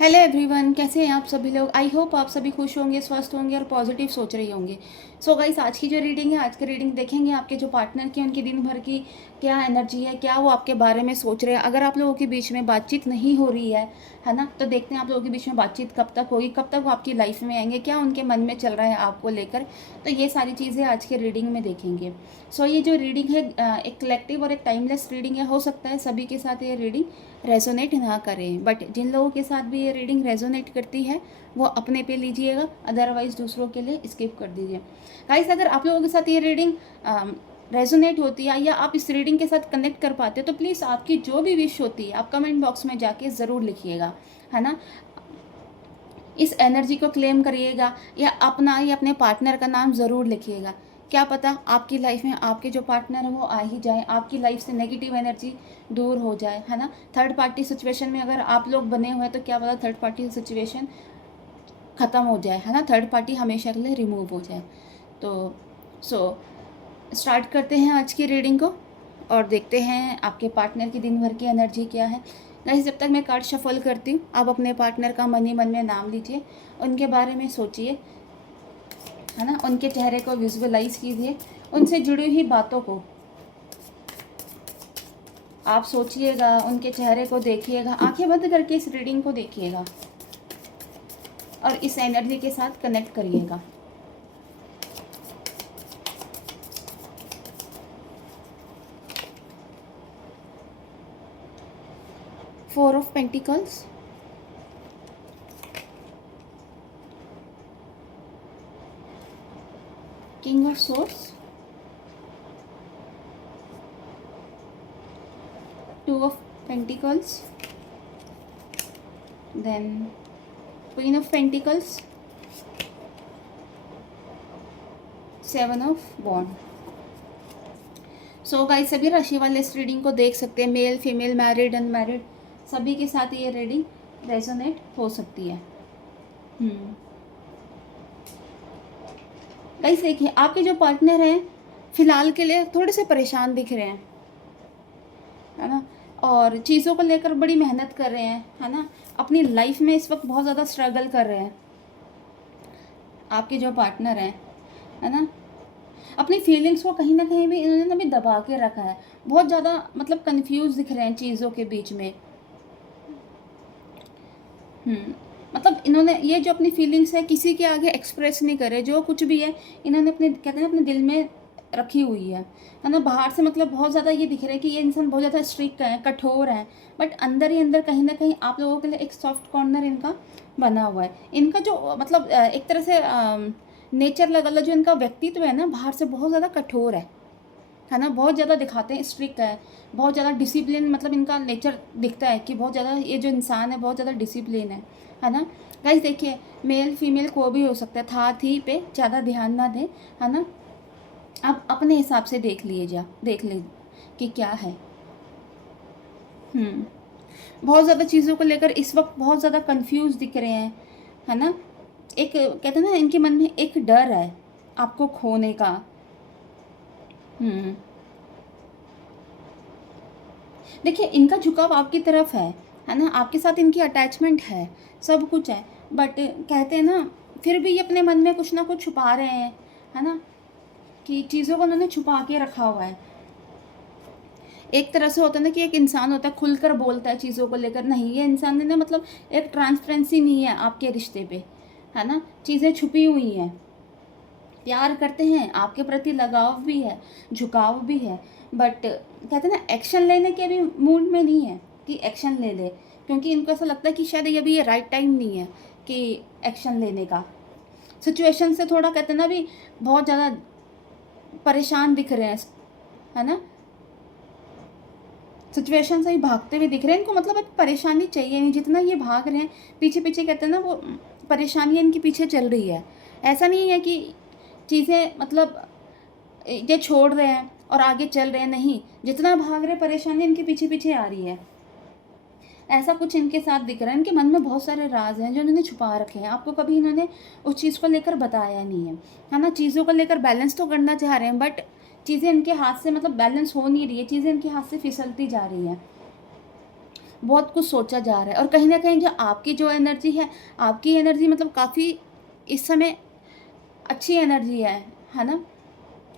Hello everyone, कैसे हैं आप सभी लोग। आई होप आप सभी खुश होंगे, स्वस्थ होंगे और पॉजिटिव सोच रहे होंगे। सो गाइस, आज की जो रीडिंग है, आज की रीडिंग देखेंगे आपके जो पार्टनर की उनकी दिन भर की क्या एनर्जी है, क्या वो आपके बारे में सोच रहे हैं। अगर आप लोगों के बीच में बातचीत नहीं हो रही है ना, तो देखते हैं आप लोगों के बीच में बातचीत कब तक होगी, कब तक वो आपकी लाइफ में आएंगे, क्या उनके मन में चल रहा है आपको लेकर। तो ये सारी चीज़ें आज के रीडिंग में देखेंगे। सो ये जो रीडिंग है एक कलेक्टिव और एक टाइमलेस रीडिंग है। हो सकता है सभी के साथ ये रीडिंग रेजोनेट ना करें, बट जिन लोगों के साथ भी ये रीडिंग रेजोनेट करती है वो अपने पे लीजिएगा, अदरवाइज दूसरों के लिए स्किप कर दीजिए। गाइस, अगर आप लोगों के साथ ये रीडिंग रेजोनेट होती है या आप इस रीडिंग के साथ कनेक्ट कर पाते हो, तो प्लीज़ आपकी जो भी विश होती है आप कमेंट बॉक्स में जाके ज़रूर लिखिएगा, है ना। इस एनर्जी को क्लेम करिएगा या अपना या अपने पार्टनर का नाम ज़रूर लिखिएगा। क्या पता आपकी लाइफ में आपके जो पार्टनर है वो आ ही जाए, आपकी लाइफ से नेगेटिव एनर्जी दूर हो जाए, है ना। थर्ड पार्टी सिचुएशन में अगर आप लोग बने हुए हैं तो क्या पता थर्ड पार्टी सिचुएशन ख़त्म हो जाए, है ना, थर्ड पार्टी हमेशा के लिए रिमूव हो जाए। तो सो स्टार्ट करते हैं आज की रीडिंग को और देखते हैं आपके पार्टनर की दिन भर की एनर्जी क्या है। गाइस, जब तक मैं कार्ड शफल करती हूँ, आप अपने पार्टनर का मन ही मन में नाम लीजिए, उनके बारे में सोचिए, है ना, उनके चेहरे को विजुअलाइज कीजिए, उनसे जुड़ी हुई बातों को आप सोचिएगा, उनके चेहरे को देखिएगा, आंखें बंद करके इस रीडिंग को देखिएगा और इस एनर्जी के साथ कनेक्ट करिएगा। Four of pentacles, king of swords, two of pentacles, then queen of pentacles, seven of wand. So guys, सभी राशि वाले इस रीडिंग को देख सकते हैं, मेल फीमेल, मैरिड अनमैरिड, सभी के साथ ये रीडिंग रेजोनेट हो सकती है। गाइस देखिए, आपके जो पार्टनर हैं फिलहाल के लिए थोड़े से परेशान दिख रहे हैं, है ना, और चीज़ों को लेकर बड़ी मेहनत कर रहे हैं, है ना, अपनी लाइफ में इस वक्त बहुत ज़्यादा स्ट्रगल कर रहे हैं। आपके जो पार्टनर हैं, है ना, अपनी फीलिंग्स को कहीं ना कहीं भी इन्होंने ना भी दबा के रखा है, बहुत ज़्यादा मतलब कंफ्यूज दिख रहे हैं चीज़ों के बीच में। मतलब इन्होंने ये जो अपनी फीलिंग्स है किसी के आगे एक्सप्रेस नहीं करे, जो कुछ भी है इन्होंने अपने कहते हैं अपने दिल में रखी हुई है ना। बाहर से मतलब बहुत ज़्यादा ये दिख रहा है कि ये इंसान बहुत ज़्यादा स्ट्रिक्ट है, कठोर है, बट अंदर ही अंदर कहीं ना कहीं आप लोगों के लिए एक सॉफ्ट कॉर्नर इनका बना हुआ है। इनका जो मतलब एक तरह से नेचर लगा लो, जो इनका व्यक्तित्व है ना, बाहर से बहुत ज़्यादा कठोर है ना, बहुत ज़्यादा दिखाते हैं स्ट्रिक्ट है, बहुत ज़्यादा डिसिप्लिन, मतलब इनका नेचर दिखता है कि बहुत ज़्यादा ये जो इंसान है बहुत ज़्यादा डिसिप्लिन है ना। गाइस देखिए, मेल फीमेल को भी हो सकता है, था थी पे ज़्यादा ध्यान ना दें, है ना। आप अपने हिसाब से देख ले कि क्या है। बहुत ज़्यादा चीज़ों को लेकर इस वक्त बहुत ज़्यादा कंफ्यूज दिख रहे हैं, है ना। एक कहते हैं ना, इनके मन में एक डर है आपको खोने का। हम्म देखिए, इनका झुकाव आपकी तरफ है ना, आपके साथ इनकी अटैचमेंट है, सब कुछ है, बट कहते हैं ना, फिर भी ये अपने मन में कुछ ना कुछ छुपा रहे हैं, है ना, कि चीज़ों को उन्होंने छुपा के रखा हुआ है। एक तरह से होता है ना कि एक इंसान होता है खुलकर बोलता है चीज़ों को लेकर, नहीं, ये इंसान ने ना मतलब एक ट्रांसपेरेंसी नहीं है आपके रिश्ते पे, है ना, चीज़ें छुपी हुई हैं। प्यार करते हैं, आपके प्रति लगाव भी है, झुकाव भी है, बट कहते हैं ना एक्शन लेने के भी मूड में नहीं है कि एक्शन ले ले, क्योंकि इनको ऐसा लगता है कि शायद ये अभी ये राइट टाइम नहीं है कि एक्शन लेने का। सिचुएशन से थोड़ा कहते हैं ना भी बहुत ज़्यादा परेशान दिख रहे हैं, है ना, सिचुएशन से ही भागते हुए दिख रहे हैं इनको, मतलब एक परेशानी चाहिए नहीं, जितना ये भाग रहे हैं पीछे पीछे, कहते हैं ना वो परेशानियाँ इनके पीछे चल रही है। ऐसा नहीं है कि चीज़ें मतलब ये छोड़ रहे हैं और आगे चल रहे हैं, नहीं, जितना भाग रहे परेशानी इनके पीछे पीछे आ रही है। ऐसा कुछ इनके साथ दिख रहा है, इनके मन में बहुत सारे राज हैं जो इन्होंने छुपा रखे हैं, आपको कभी इन्होंने उस चीज़ को लेकर बताया नहीं है ना। चीज़ों को लेकर बैलेंस तो करना चाह रहे हैं, बट चीज़ें इनके हाथ से मतलब बैलेंस हो नहीं रही है, चीज़ें इनके हाथ से फिसलती जा रही है। बहुत कुछ सोचा जा रहा है, और कहीं न कहीं जो आपकी जो एनर्जी मतलब काफ़ी इस समय अच्छी एनर्जी है ना?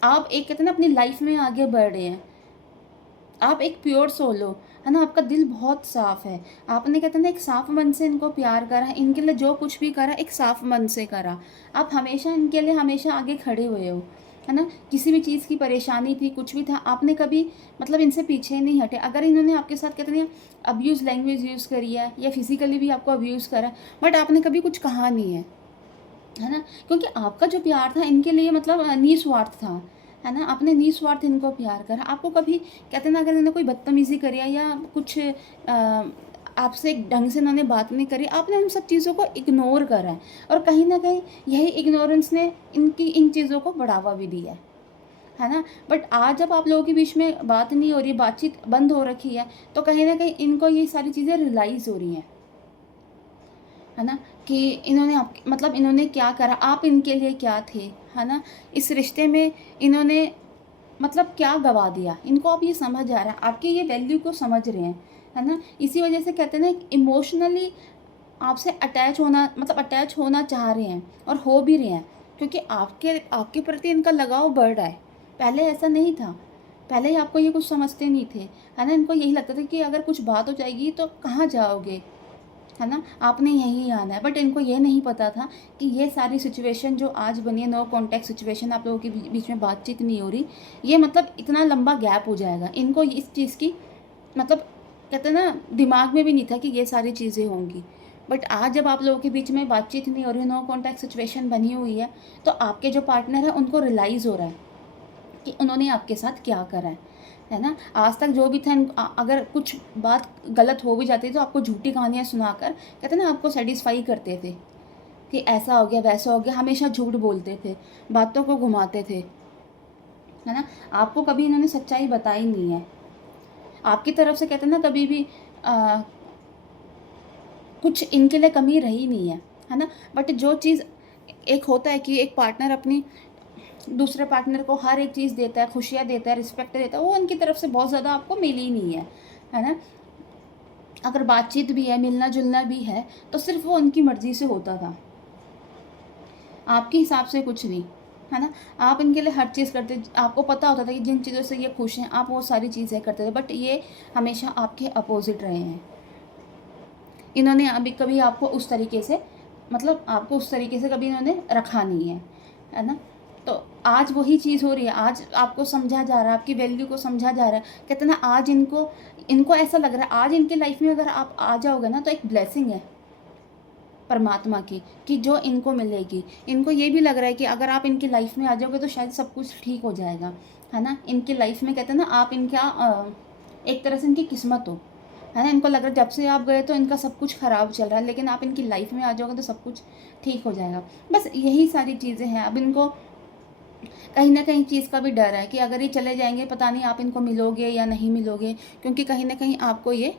आप एक कहते हैं ना अपनी लाइफ़ में आगे बढ़ रहे हैं। आप एक प्योर सोल हो, है ना? आपका दिल बहुत साफ़ है। आपने कहते हैं ना एक साफ़ मन से इनको प्यार करा, इनके लिए जो कुछ भी करा एक साफ़ मन से करा। आप हमेशा इनके लिए हमेशा आगे खड़े हुए हो, है ना? किसी भी चीज़ की परेशानी थी, कुछ भी था, आपने कभी मतलब इनसे पीछे नहीं हटे। अगर इन्होंने आपके साथ कहते हैं अब्यूज़ लैंग्वेज यूज़ करी है या फिज़िकली भी आपको अब्यूज़ करा, बट आपने कभी कुछ कहा नहीं है ना? क्योंकि आपका जो प्यार था इनके लिए मतलब निस्वार्थ था, है ना? आपने निस्वार्थ इनको प्यार करा। आपको कभी कहते हैं ना अगर इन्होंने कोई बदतमीज़ी करी है या कुछ आपसे एक ढंग से इन्होंने बात नहीं करी, आपने उन सब चीज़ों को इग्नोर करा है, और कहीं न कहीं यही इग्नोरेंस ने इनकी इन चीज़ों को बढ़ावा भी दिया है ना? बट आज जब आप लोगों के बीच में बात नहीं हो रही, बातचीत बंद हो रखी है, तो कहीं न कहीं इनको ये सारी चीज़ें रियलाइज़ हो रही हैं। है ना? कि इन्होंने आप मतलब इन्होंने क्या करा, आप इनके लिए क्या थे, है ना? इस रिश्ते में इन्होंने मतलब क्या गँवा दिया, इनको अब ये समझ आ रहा है, आपकी ये वैल्यू को समझ रहे हैं, है ना? इसी वजह से कहते हैं ना इमोशनली आपसे अटैच होना चाह रहे हैं और हो भी रहे हैं, क्योंकि आपके आपके प्रति इनका लगाव बढ़ रहा है। पहले ऐसा नहीं था, पहले ही आपको ये कुछ समझते नहीं थे, है ना? इनको यही लगता था कि अगर कुछ बात हो जाएगी तो कहाँ जाओगे? है ना? आपने यहीं आना है, बट इनको ये नहीं पता था कि ये सारी सिचुएशन जो आज बनी है, नो कॉन्टैक्ट सिचुएशन, आप लोगों के बीच में बातचीत नहीं हो रही, ये मतलब इतना लंबा गैप हो जाएगा। इनको इस चीज़ की मतलब कहते हैं ना दिमाग में भी नहीं था कि ये सारी चीज़ें होंगी। बट आज जब आप लोगों के बीच में बातचीत नहीं हो रही, नो कॉन्टैक्ट सिचुएशन बनी हुई है, तो आपके जो पार्टनर है उनको रियलाइज़ हो रहा है कि उन्होंने आपके साथ क्या करा है ना? आज तक जो भी था अगर कुछ बात गलत हो भी जाती है तो आपको झूठी कहानियाँ सुनाकर कहते हैं ना आपको सैटिस्फाई करते थे कि ऐसा हो गया, वैसा हो गया, हमेशा झूठ बोलते थे, बातों को घुमाते थे, है ना? आपको कभी इन्होंने सच्चाई बताई नहीं है। आपकी तरफ से कहते हैं ना कभी भी अ, कुछ इनके लिए कमी रही नहीं है ना? बट जो चीज़ एक होता है कि एक पार्टनर अपनी दूसरे पार्टनर को हर एक चीज़ देता है, खुशियाँ देता है, रिस्पेक्ट देता है, वो उनकी तरफ से बहुत ज़्यादा आपको मिली नहीं है ना? अगर बातचीत भी है, मिलना-जुलना भी है, तो सिर्फ़ वो उनकी मर्ज़ी से होता था, आपके हिसाब से कुछ नहीं, है ना? आप इनके लिए हर चीज़ करते, आपको पता होता था कि जिन चीज़ों से ये खुश हैं, आप वो सारी चीज़ें करते थे, बट ये हमेशा आपके अपोज़िट रहे हैं। इन्होंने अभी कभी आपको उस तरीके से मतलब आपको उस तरीके से कभी इन्होंने रखा नहीं है ना? तो आज वही चीज़ हो रही है, आज आपको समझा जा रहा है, आपकी वैल्यू को समझा जा रहा है। कहते हैं ना आज इनको इनको ऐसा लग रहा है आज इनकी लाइफ़ में अगर आप आ जाओगे ना तो एक ब्लेसिंग है परमात्मा की कि जो इनको मिलेगी। इनको ये भी लग रहा है कि अगर आप इनकी लाइफ़ में आ जाओगे तो शायद सब कुछ ठीक हो जाएगा, है ना? इनकी लाइफ़ में कहते हैं ना आप इनका एक तरह से इनकी किस्मत हो। है ना? इनको लग रहा है जब से आप गए तो इनका सब कुछ ख़राब चल रहा है, लेकिन आप इनकी लाइफ़ में आ जाओगे तो सब कुछ ठीक हो जाएगा। बस यही सारी चीज़ें हैं। अब इनको कहीं न कहीं चीज़ का भी डर है कि अगर ये चले जाएँगे पता नहीं आप इनको मिलोगे या नहीं मिलोगे, क्योंकि कहीं न कहीं आपको ये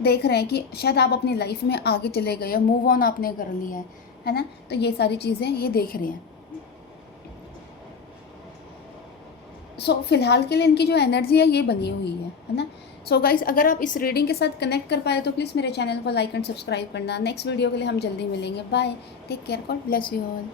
देख रहे हैं कि शायद आप अपनी लाइफ़ में आगे चले गए हो, मूव ऑन आपने कर लिया है ना? तो ये सारी चीज़ें ये देख रहे हैं। सो फिलहाल के लिए इनकी जो एनर्जी है ये बनी हुई है ना? सो गाइस अगर आप इस रीडिंग के साथ कनेक्ट कर पाए तो प्लीज़ मेरे चैनल को लाइक एंड सब्सक्राइब करना। नेक्स्ट वीडियो के लिए हम जल्दी मिलेंगे। Bye, take care, God bless you all.